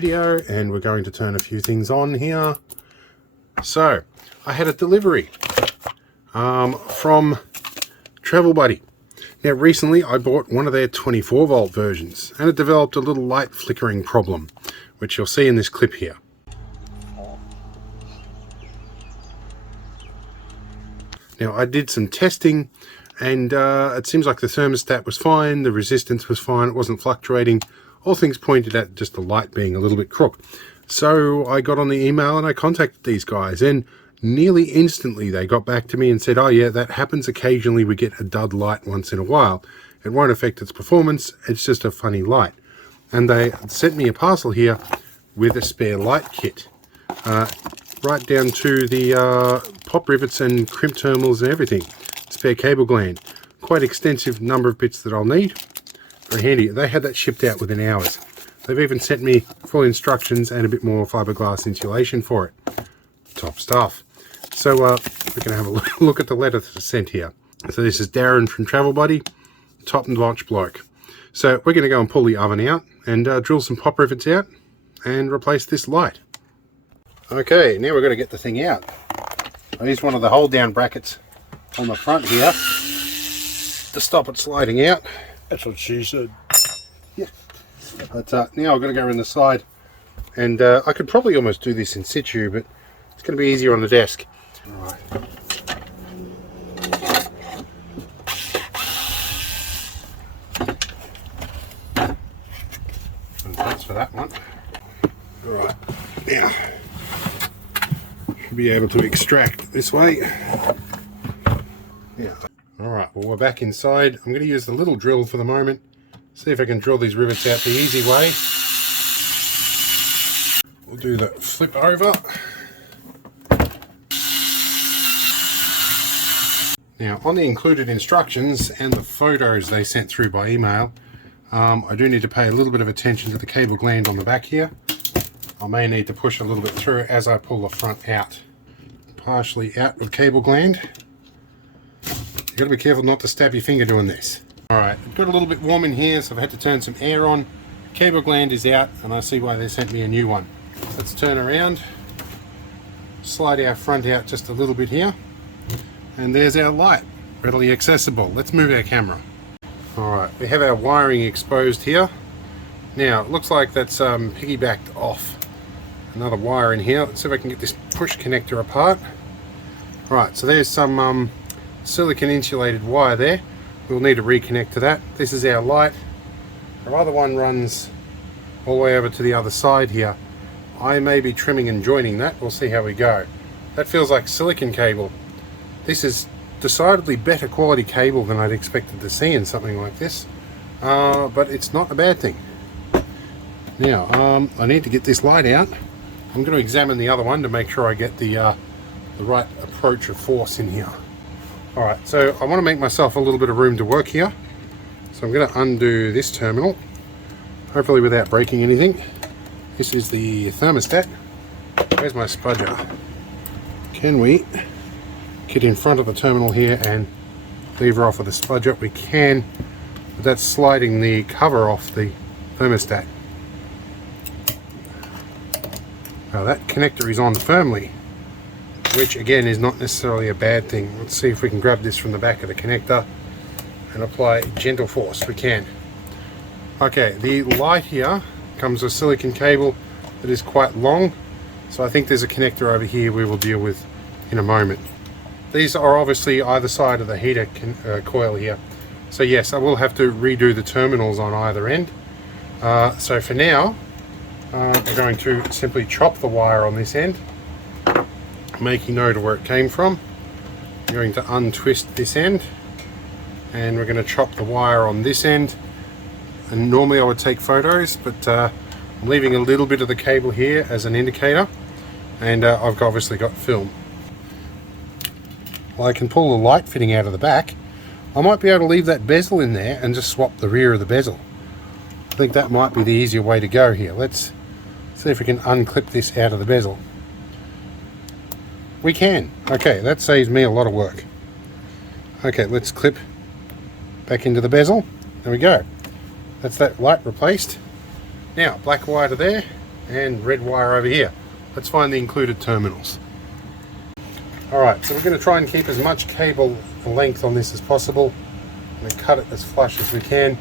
video, and we're going to turn a few things on here. So I had a delivery from Travel Buddy. Now recently I bought one of their 24 volt versions, and it developed a little light flickering problem, which you'll see in this clip here. Now I did some testing, and it seems like the thermostat was fine, the resistance was fine, it wasn't fluctuating. All things pointed at just the light being a little bit crooked. So I got on the email and I contacted these guys, and nearly instantly they got back to me and said, oh yeah, that happens occasionally, we get a dud light once in a while. It won't affect its performance, it's just a funny light. And they sent me a parcel here with a spare light kit. Right down to the pop rivets and crimp terminals and everything. Spare cable gland. Quite extensive number of bits that I'll need. Very handy. They had that shipped out within hours. They've even sent me full instructions and a bit more fiberglass insulation for it. Top stuff. So we're going to have a look at the letter that's sent here. So this is Darren from Travel Buddy, top notch bloke. So we're going to go and pull the oven out and drill some pop rivets out and replace this light. Okay, now we're going to get the thing out. I used one of the hold down brackets on the front here to stop it sliding out. That's what she said. Yeah. But now I've got to go around the side, and I could probably almost do this in situ, but it's going to be easier on the desk. Alright. And that's for that one. Alright, now should be able to extract this way. Yeah. Alright, well we're back inside. I'm going to use the little drill for the moment. See if I can drill these rivets out the easy way. We'll do the flip over. Now on the included instructions and the photos they sent through by email, I do need to pay a little bit of attention to the cable gland on the back here. I may need to push a little bit through as I pull the front out. Partially out with cable gland. You've got to be careful not to stab your finger doing this. Alright, it got a little bit warm in here, so I've had to turn some air on. Cable gland is out, and I see why they sent me a new one. Let's turn around, slide our front out just a little bit here, and there's our light, readily accessible. Let's move our camera. Alright, we have our wiring exposed here. Now, it looks like that's piggybacked off another wire in here. Let's see if I can get this push connector apart. Right, so there's some silicon insulated wire there. We'll need to reconnect to that. This is our light. Our other one runs all the way over to the other side here. I may be trimming and joining that. We'll see how we go. That feels like silicon cable. This is decidedly better quality cable than I'd expected to see in something like this. But it's not a bad thing. Now, I need to get this light out. I'm going to examine the other one to make sure I get the right approach of force in here. Alright, so I want to make myself a little bit of room to work here. So I'm going to undo this terminal, hopefully without breaking anything. This is the thermostat. Where's my spudger? Can we get in front of the terminal here and lever off with the spudger? We can, but that's sliding the cover off the thermostat. Now that connector is on firmly, which again is not necessarily a bad thing. Let's see if we can grab this from the back of the connector and apply gentle force. We can. Okay, the light here comes with silicon cable that is quite long, so I think there's a connector over here we will deal with in a moment. These are obviously either side of the heater coil here, so yes, I will have to redo the terminals on either end. So for now, I'm going to simply chop the wire on this end, making note of where it came from. I'm going to untwist this end, and we're going to chop the wire on this end. And normally I would take photos, but I'm leaving a little bit of the cable here as an indicator, and I've obviously got film. Well, I can pull the light fitting out of the back. I might be able to leave that bezel in there and just swap the rear of the bezel. I think that might be the easier way to go here. Let's see if we can unclip this out of the bezel. We can. Okay, that saves me a lot of work. Okay, let's clip back into the bezel. There we go. That's that light replaced. Now, black wire to there, and red wire over here. Let's find the included terminals. Alright, so we're going to try and keep as much cable length on this as possible. I'm going to cut it as flush as we can.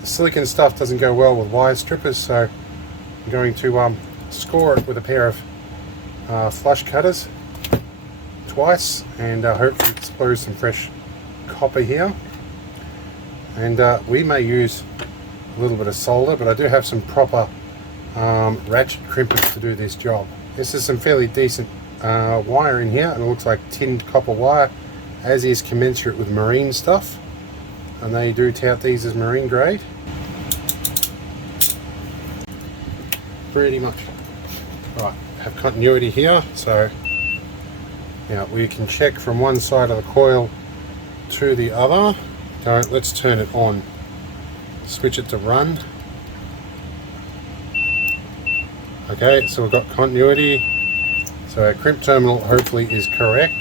The silicon stuff doesn't go well with wire strippers, so I'm going to score it with a pair of flush cutters twice, and hopefully expose some fresh copper here. And we may use a little bit of solder, but I do have some proper ratchet crimpers to do this job. This is some fairly decent wire in here, and it looks like tinned copper wire, as is commensurate with marine stuff, and they do tout these as marine grade. Pretty much. Right, have continuity here, so now we can check from one side of the coil to the other. Let's turn it on, switch it to run. Okay, so we've got continuity, so our crimp terminal hopefully is correct.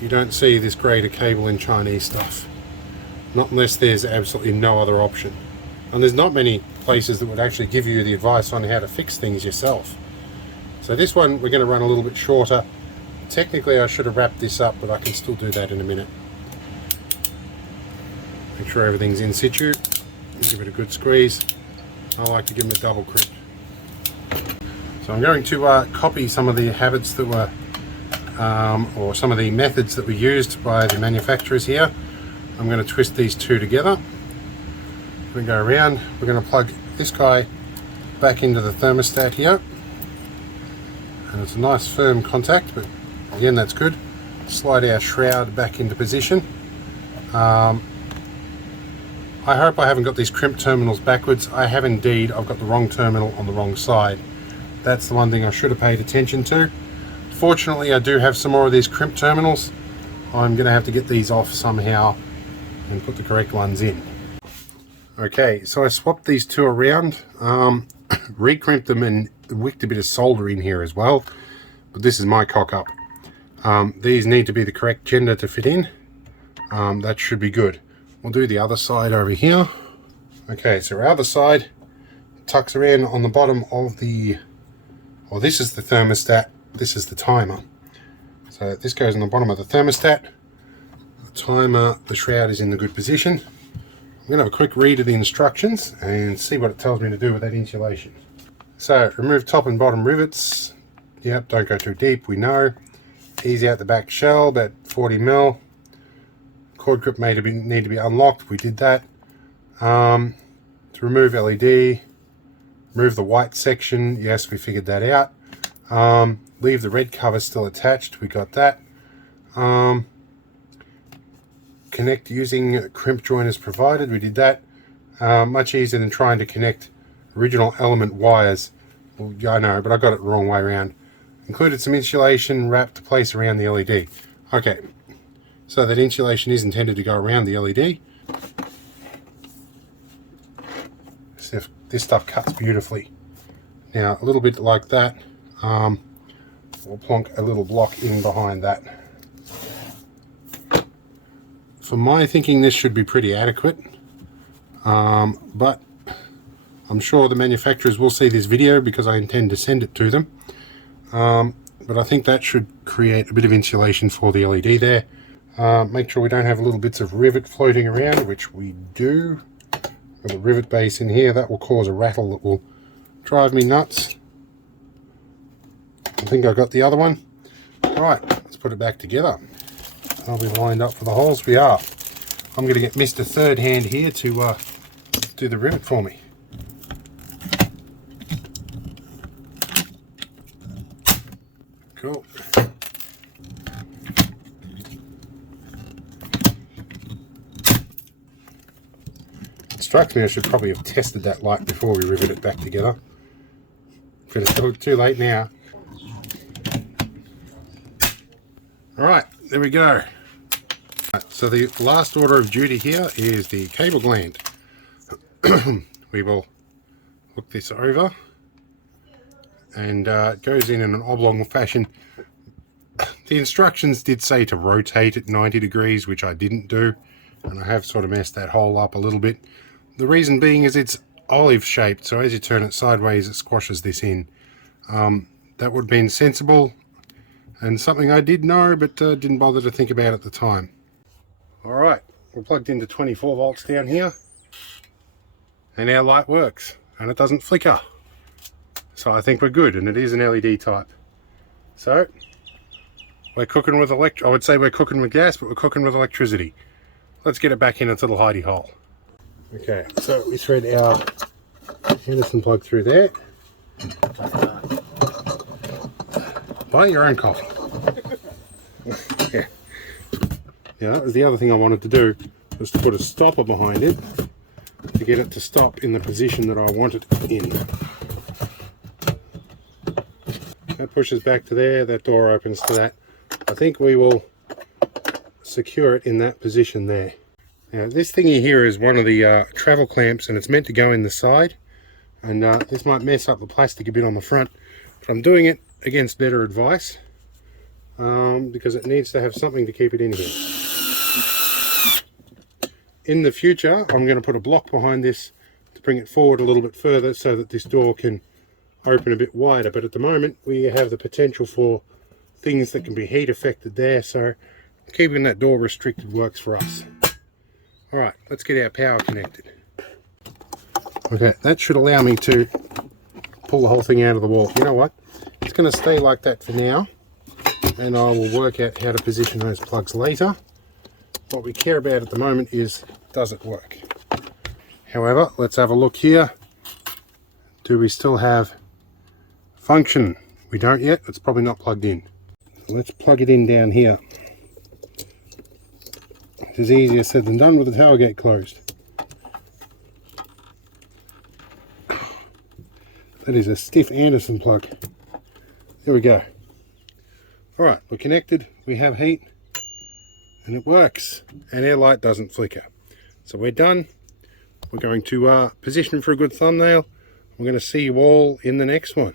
You don't see this grade of cable in Chinese stuff, not unless there's absolutely no other option, and there's not many places that would actually give you the advice on how to fix things yourself. So this one we're going to run a little bit shorter. Technically I should have wrapped this up, but I can still do that in a minute. Make sure everything's in situ, give it a good squeeze. I like to give them a double crimp. So I'm going to copy some of the habits that were, or some of the methods that were used by the manufacturers here. I'm going to twist these two together. We go around, we're going to plug this guy back into the thermostat here. And it's a nice firm contact, but again that's good. Slide our shroud back into position. I hope I haven't got these crimp terminals backwards. I have indeed. I've got the wrong terminal on the wrong side. That's the one thing I should have paid attention to. Fortunately I do have some more of these crimp terminals. I'm going to have to get these off somehow and put the correct ones in. Okay, so I swapped these two around, re-crimped them and wicked a bit of solder in here as well, but this is my cock up. These need to be the correct gender to fit in. That should be good. We'll do the other side over here. Okay, so our other side tucks around on the bottom of the, well, this is the thermostat, this is the timer. So this goes on the bottom of the thermostat. The timer, the shroud is in the good position. I'm going to have a quick read of the instructions and see what it tells me to do with that insulation. So remove top and bottom rivets. Yep, don't go too deep, we know. Ease out the back shell, about 40 mil. Cord grip may need to be unlocked, we did that. To remove LED, remove the white section, yes, we figured that out. Leave the red cover still attached, we got that. Connect using crimp joint as provided, we did that. Much easier than trying to connect original element wires. Well, yeah, I know, but I got it the wrong way around. Included some insulation wrapped to place around the LED. Okay, so that insulation is intended to go around the LED. See if this stuff cuts beautifully. Now, a little bit like that, we'll plonk a little block in behind that. For my thinking, this should be pretty adequate, but I'm sure the manufacturers will see this video because I intend to send it to them. But I think that should create a bit of insulation for the LED there. Make sure we don't have little bits of rivet floating around, which we do. With a rivet base in here, that will cause a rattle that will drive me nuts. I think I got the other one. Right, let's put it back together. Are we lined up for the holes? We are. I'm going to get Mr. Third Hand here to do the rivet for me. Cool. It strikes me I should probably have tested that light before we rivet it back together. But it's too late now. Alright, there we go. So the last order of duty here is the cable gland. We will look this over, and it goes in an oblong fashion. The instructions did say to rotate at 90 degrees, which I didn't do, and I have sort of messed that hole up a little bit. The reason being is it's olive shaped, so as you turn it sideways it squashes this in. That would have been sensible and something I did know, but didn't bother to think about at the time. Alright, we're plugged into 24 volts down here, and our light works and it doesn't flicker, so I think we're good, and it is an LED type. So we're cooking with I would say we're cooking with gas, but we're cooking with electricity. Let's get it back in its little hidey hole. Okay, so we thread our Anderson plug through there. Buy your own coffee. Yeah. Yeah, that was the other thing I wanted to do, was to put a stopper behind it to get it to stop in the position that I want it in. That pushes back to there, that door opens to that. I think we will secure it in that position there. Now this thingy here is one of the travel clamps, and it's meant to go in the side, and this might mess up the plastic a bit on the front, but I'm doing it against better advice, because it needs to have something to keep it in here. In the future I'm going to put a block behind this to bring it forward a little bit further so that this door can open a bit wider, but at the moment we have the potential for things that can be heat affected there, so keeping that door restricted works for us. Alright, let's get our power connected. Okay, that should allow me to pull the whole thing out of the wall. You know what? It's going to stay like that for now, and I will work out how to position those plugs later. What we care about at the moment is, does it work? However, let's have a look here. Do we still have function? We don't yet. It's probably not plugged in. So let's plug it in down here. This is easier said than done with the tailgate closed. That is a stiff Anderson plug. There we go. Alright, we're connected, we have heat, and it works, and our light doesn't flicker. So we're done. We're going to position for a good thumbnail. We're going to see you all in the next one.